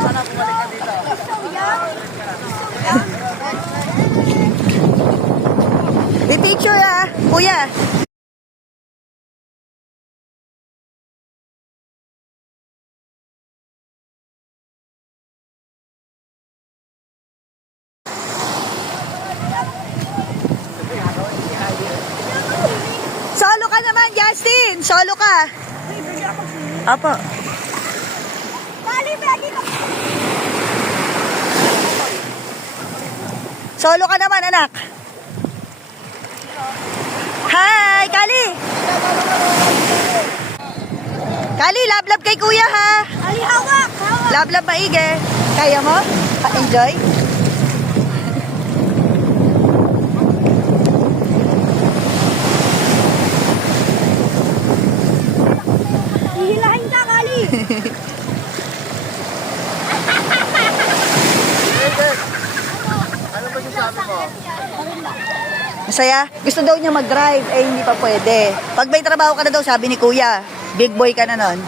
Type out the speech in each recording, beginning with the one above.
sana bumalik ka dito. May picture kuya. Solo ka naman, Justin. Solo ka. Apo. Solo ka naman, anak. Hi, Kali. Kali, lablab kay kuya, ha? Ali, hawak! Hawak! Lablab maigi. Kaya mo? Pa-enjoy? Hihilahin ka, Kali! Ano ba yung sabi mo? Masaya? Gusto daw niya mag-drive, eh hindi pa pwede. Pag may trabaho ka na daw, sabi ni kuya, big boy ka na nun.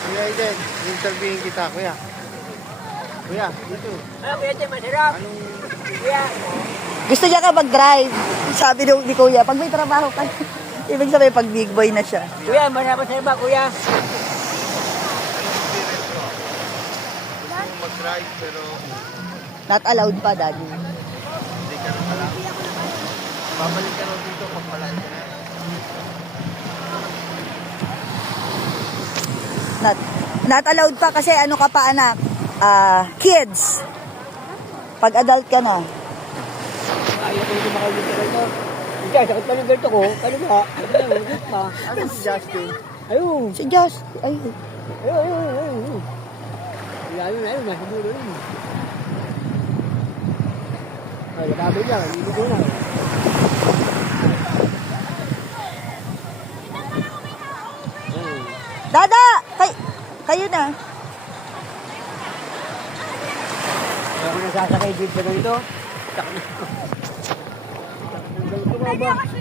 Kuya Eden, interviewin kita, kuya. Kuya, dito. Ano, kuya, Ate, masarap. Kuya. Gusto niya ka mag-drive, sabi ni kuya, pag may trabaho ka, ibig sabihin pag big boy na siya. Kuya, masarap ba, kuya? Gusto mo mag-drive, pero Not allowed pa, daddy. hindi ka rin pala. Babalik ka rin dito pag malaki ka na. Not allowed pa kasi ano ka pa, anak? Kids. Pag adult ka na. Ayaw ko hindi makaulit ka rito. Hindi, sakit pa ng ganito ko. Ano ba? Ano ba? Ano si Justin? Ayun. Si Just, ay, Ayun. Ayun. Nasa dulo rin. Ay, nakabit lang. Hindi ko na. Dada! Kayo na. Ayaw ko nasasakay dito sa ganito. Sakit na. Sakit na ganito ba?